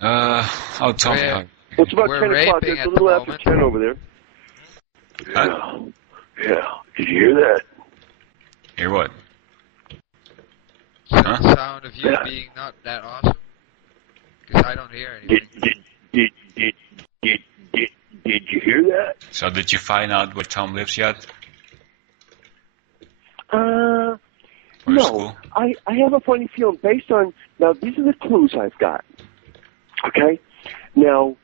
Oh, Tom. We're- Well, it's about We're 10 o'clock. raping It's a at the little after moment. 10 over there. Huh? Yeah. Did you hear that? Hear what? So Huh? the sound of you Yeah. being not that awesome? Because I don't hear anything. Did you hear that? So did you find out where Tom lives yet? No. school? I have a funny feeling based on, now these are the clues I've got. Okay? Now,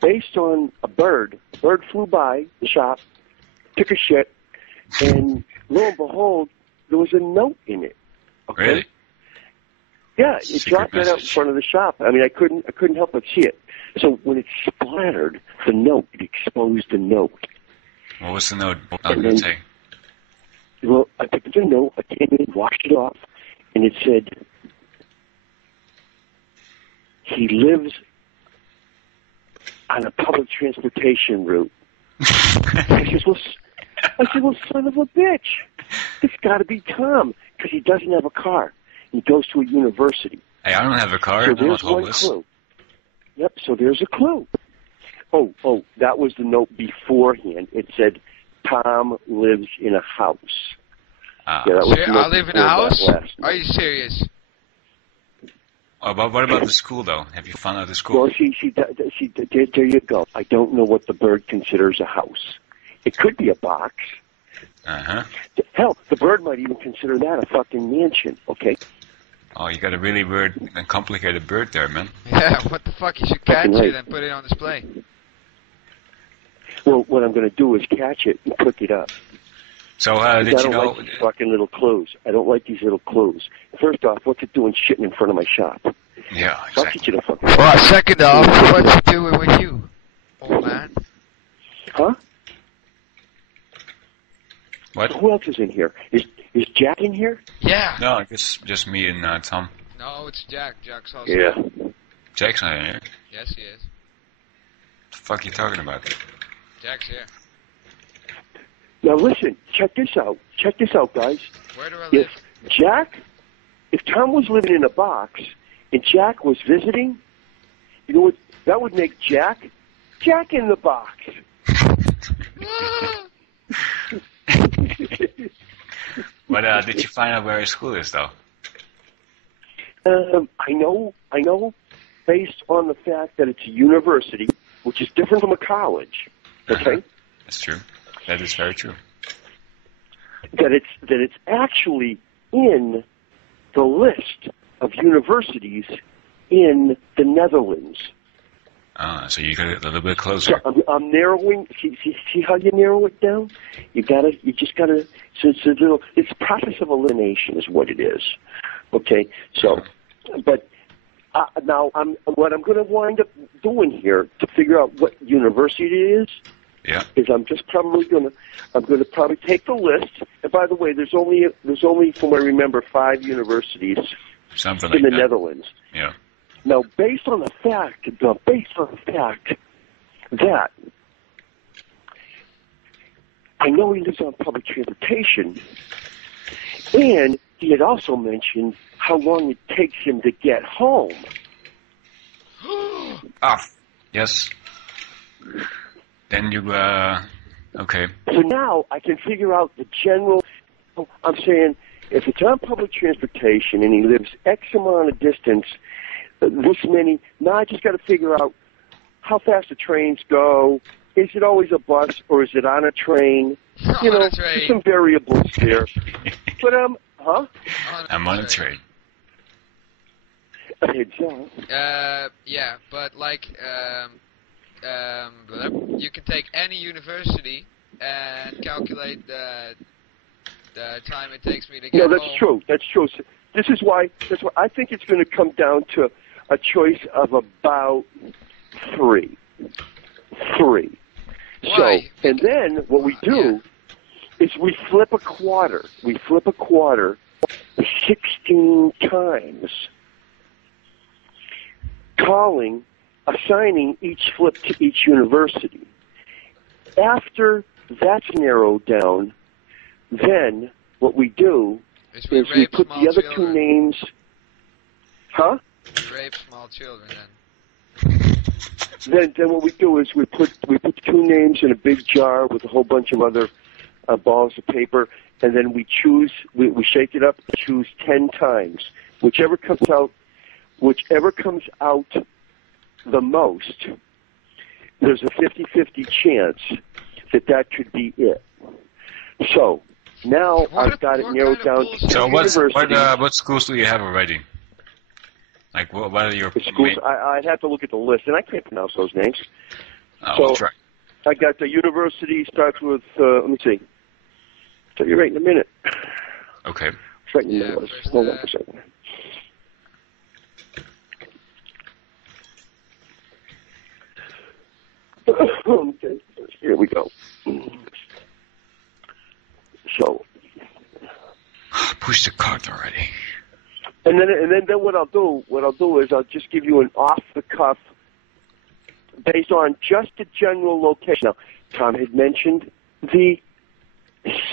based on a bird flew by the shop, took a shit, and lo and behold, there was a note in it. Okay? Really? Yeah, it Secret dropped right out in message. front of the shop. I mean, I couldn't help but see it. So when it splattered the note, it exposed the note. What was the note? What did it say? Well, I picked the note, I came in, washed it off, and it said, he lives on a public transportation route. I said, well, son of a bitch, it's got to be Tom, because he doesn't have a car. He goes to a university. Hey, I don't have a car. So I'm not there's one homeless. clue. Yep, so there's a clue. Oh, that was the note beforehand. It said, Tom lives in a house. Yeah, that was the I note live in before a that house? last Are note. you serious? Oh, but what about the school, though? Have you found out the school? Well, there you go. I don't know what the bird considers a house. It could be a box. Uh-huh. Hell, the bird might even consider that a fucking mansion, okay? Oh, you got a really weird and complicated bird there, man. Yeah, what the fuck? You should catch Fucking it right. and put it on display. Well, what I'm going to do is catch it and cook it up. So, I did you don't know... like these fucking little clues. I don't like these little clues. First off, what's it doing shitting in front of my shop? Yeah, I'll exactly. teach you to fucking... Well, second off, what's it doing with you, old man? Huh? What? Who else is in here? Is Jack in here? Yeah. No, I guess just me and Tom. No, it's Jack. Jack's also Yeah. Jack's not in here. Yes, he is. What the fuck are you talking about? Jack's here. Now listen, check this out. Check this out, guys. Where do I live? If Tom was living in a box and Jack was visiting, you know what? That would make Jack in the box. But did you find out where his school is, though? I know, based on the fact that it's a university, which is different from a college, okay? That's true. That is very true. That it's actually in the list of universities in the Netherlands. So you got it a little bit So closer. I'm narrowing. See how you narrow it down? You just gotta. So it's a process of elimination, is what it is. Okay. So, but now what I'm going to wind up doing here to figure out what university it is. Yeah. Is I'm going to take the list. And by the way, there's only from what I remember 5 universities Something in like the that. Netherlands. Yeah. Now, based on the fact that I know he lives on public transportation, and he had also mentioned how long it takes him to get home. Yes. Then you, okay. So now I can figure out the general. I'm saying if it's on public transportation and he lives X amount of distance, this many. Now I just got to figure out how fast the trains go. Is it always a bus or is it on a train? You know, there's some variables there. But huh? I'm on a train. Yeah, but like, you can take any university and calculate the time it takes me to get home. No, that's true. That's true. This is why. That's why I think it's going to come down to a choice of about 3. Why? So, and then what we do is we flip a quarter. We flip a quarter 16 times, assigning each flip to each university. After that's narrowed down, then what we do is we put the other 2 names. Huh? Rape small children, then. Then what we do is we put two names in a big jar with a whole bunch of other balls of paper, and then we choose. We shake it up, choose 10 times. Whichever comes out the most, there's a 50-50 chance that could be it. So now I've got it narrowed down to 10 So universities. what schools do you have already? Like what are your Schools? I'd have to look at the list, and I can't pronounce those names. we'll try. I got the university starts with. Let me see. Tell you right in a minute. Okay. It's right in the list. Hold on for a second. Okay, here we go. So. Push the cart already. And then what I'll do is I'll just give you an off the cuff based on just the general location. Now, Tom had mentioned the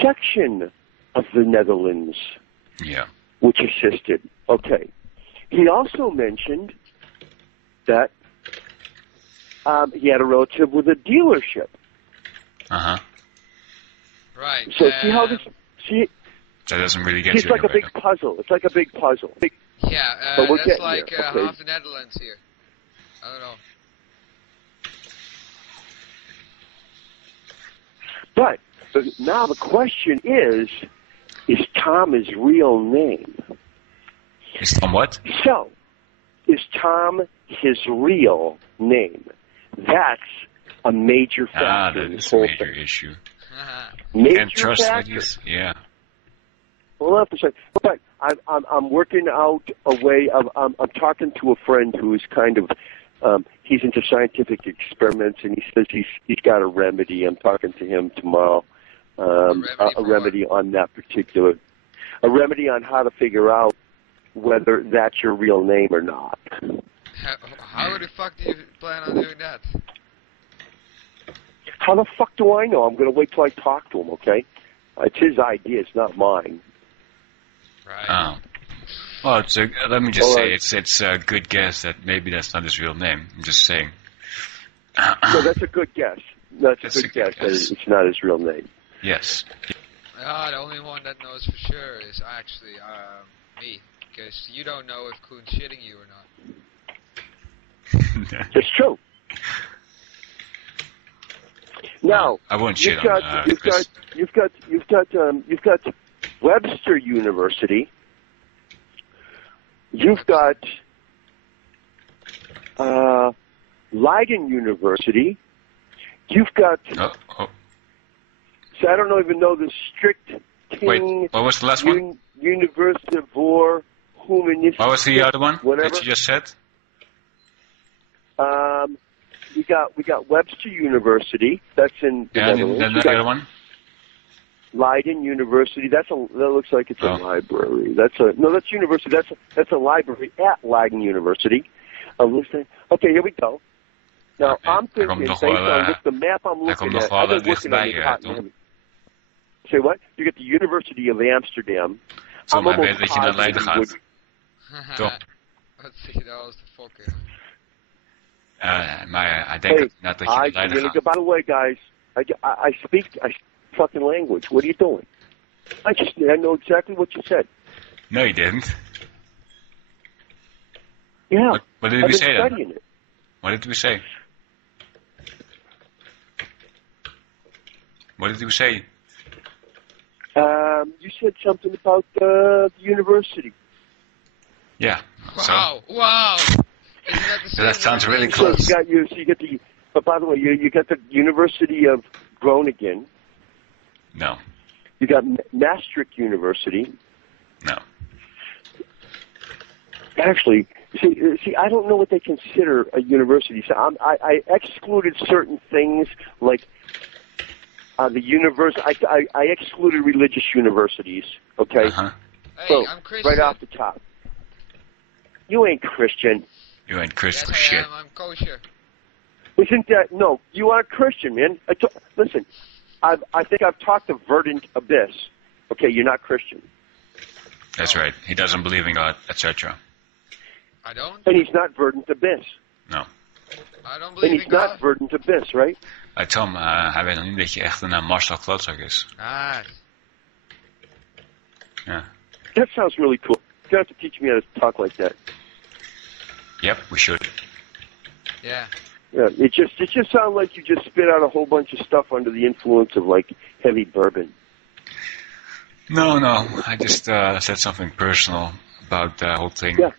section of the Netherlands, which assisted. Okay. He also mentioned that he had a relative with a dealership. Right. So see how this that doesn't really get it's you like a anywhere. big puzzle. It's like a big puzzle. Yeah, but we're that's getting like there, okay? half the Netherlands here. I don't know. But now the question is Tom his real name? Is Tom what? So, is Tom his real name? That's a major factor in that this is a whole major thing. issue. Major Can't trust factor. ladies. Yeah. Hold on for a second. But I'm working out a way of I'm talking to a friend who's kind of he's into scientific experiments, and he says he's got a remedy. I'm talking to him tomorrow. A remedy on that a remedy on how to figure out whether that's your real name or not. How the fuck do you plan on doing that? How the fuck do I know? I'm going to wait till I talk to him, okay? It's his idea. It's not mine. Right. Oh. Well, let me just say, it's a good guess that maybe that's not his real name. I'm just saying. No, that's a good guess. That's a good guess that it's not his real name. Yes. The only one that knows for sure is actually me, because you don't know if Koen's shitting you or not. It's true. Now, I won't shit on you've got Webster University. You've got Leiden University. You've got. So I don't even know the strict king. Wait, what was the last one? University for Humanistic. What was the other one whatever. that you just said? We got Webster University. That's in the Netherlands. And the other one? Leiden University. That looks like it's a library. That's university. That's a library at Leiden University. Okay, here we go. Now I'm thinking based on the map I'm looking at. I've been working on this hot and heavy. Say what? You get the University of Amsterdam. Zo, maar weet dat je naar Leiden gaat. Toch? Wat zie je daar als de fokker? Maar hij denkt net dat je naar Leiden gaat. By the way, guys, I speak fucking language. What are you doing? I know exactly what you said. No, you didn't. Yeah. What did we say then? Studying it. What did we say? What did we say? You said something about the university. Yeah. Wow! So. Wow! Isn't that the same That sounds word? really close. So you get the. But by the way, you got the University of Groningen. No. You got Maastricht University. No. Actually, see, I don't know what they consider a university. So I excluded certain things like the university. I excluded religious universities. Okay. Uh-huh. Hey, So I'm Christian. right off the top, you ain't Christian. You ain't Christian Yes, shit. I am. I'm kosher. Isn't that no? You are Christian, man. Listen, I think I've talked to Verdant Abyss. Okay, you're not Christian. That's right. He doesn't believe in God, etc. I don't. And he's not verdant abyss. No. I don't And believe he's in God. not verdant abyss, right? Tom, hij weet nog niet dat je echt een Marshall klootzak is. Ah. Ja. That sounds really cool. You have to teach me how to talk like that. Yep, we should. Yeah. Yeah, it just sounds like you just spit out a whole bunch of stuff under the influence of like heavy bourbon. No, I just said something personal about the whole thing. Yeah.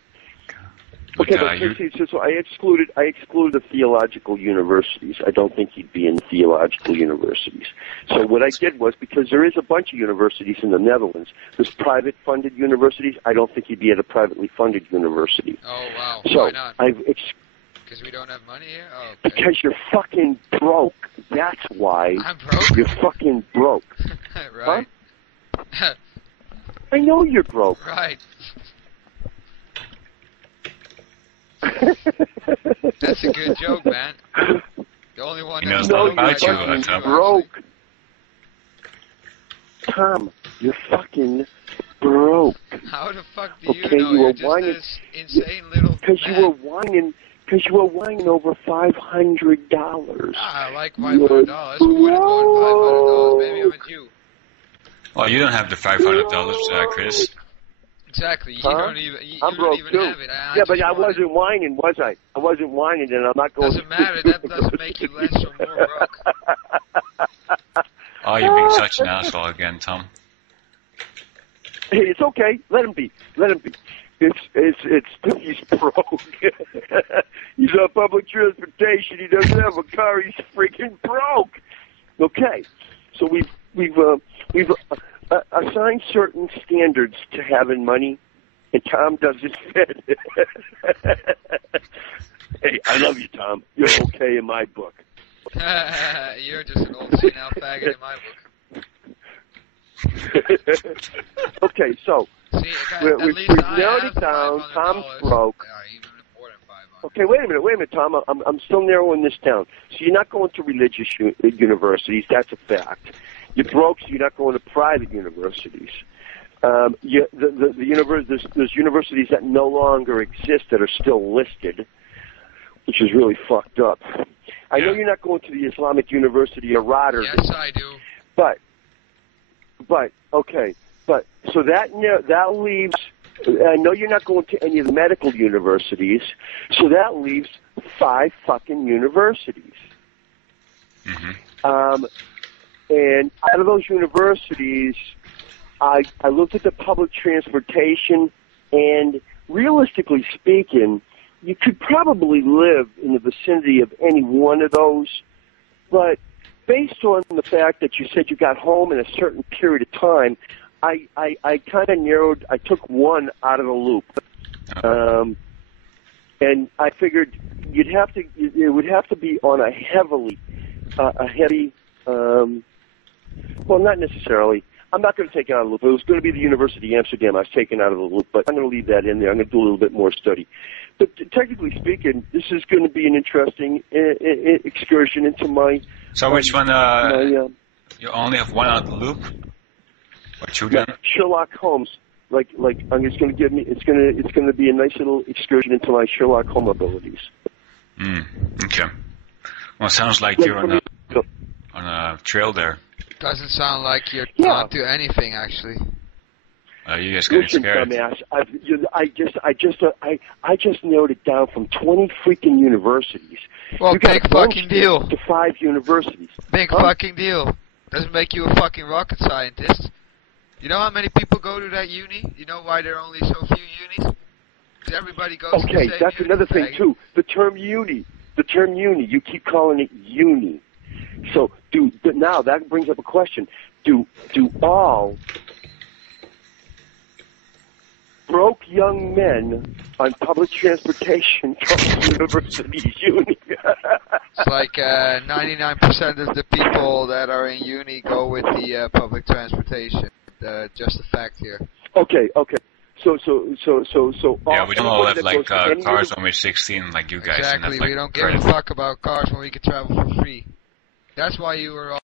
But, Okay, so I excluded the theological universities. I don't think he'd be in theological universities. So what I did was, because there is a bunch of universities in the Netherlands, there's private funded universities. I don't think he'd be at a privately funded university. Oh wow. So Why not? Because we don't have money here? Oh, okay. Because you're fucking broke. That's why. I'm broke? You're fucking broke. Right. Huh? I know you're broke. Right. That's a good joke, man. The only one He that's knows all No, about you're you, fucking Tom. broke. Tom, you're fucking broke. How the fuck do you Okay, know? you were You're just whining- this insane little Because man. you were whining over $500. Ah, I like $500. Who wouldn't want $500? Maybe I'm a Jew. Well, you don't have the $500, Chris. Exactly. You Huh? don't even. I'm You broke don't even too. have it. Yeah, but just I wanted- wasn't whining, was I? I wasn't whining, and I'm not going. Doesn't matter. That doesn't make you less or more broke. Oh, you're being such an asshole again, Tom. Hey, it's okay. Let him be. Let him be. He's broke. He's on public transportation. He doesn't have a car. He's freaking broke. Okay, so we've assigned certain standards to having money, and Tom does his bit. Hey, I love you, Tom. You're okay in my book. You're just an old senile faggot in my book. Okay, so See, we've narrowed it down. Tom's broke. Even more than $500. Okay, wait a minute, Tom. I'm still narrowing this down. So you're not going to religious universities. That's a fact. You're broke, so you're not going to private universities. There's universities that no longer exist that are still listed, which is really fucked up. I know you're not going to the Islamic University of Rotterdam. Yes, I do. But so that leaves. I know you're not going to any of the medical universities, so that leaves 5 fucking universities. Mm-hmm. And out of those universities, I looked at the public transportation, and realistically speaking, you could probably live in the vicinity of any one of those, but based on the fact that you said you got home in a certain period of time, I kind of narrowed. I took one out of the loop, and I figured it would have to be on a heavy. Well, not necessarily. I'm not going to take it out of the loop. It was going to be the University of Amsterdam I was taking out of the loop, but I'm going to leave that in there. I'm going to do a little bit more study. But technically speaking, this is going to be an interesting excursion into my. So which one? You only have one out of the loop, or two then? Sherlock Holmes. Like it's going to give me. It's going to be a nice little excursion into my Sherlock Holmes abilities. Okay. Well, it sounds like you're on a trail there. Doesn't sound like you're on to anything, actually. You guys getting Listen, scared? dumbass. I just narrowed it down from 20 freaking universities. Well, You got big a bunch fucking deal. to 5 universities. Big fucking deal. Doesn't make you a fucking rocket scientist. You know how many people go to that uni? You know why there are only so few unis? Because everybody goes to the Okay, same that's uni, another thing faggot. too. The term uni. You keep calling it uni. So now that brings up a question. Do all broke young men on public transportation go to university uni? It's like 99% of the people that are in uni go with the public transportation. Just a fact here. Okay. So Yeah, we don't all have that like goes to any cars when we're 16 like you guys. Exactly. And that's, like, We don't give great. a fuck about cars when we can travel for free. That's why you were all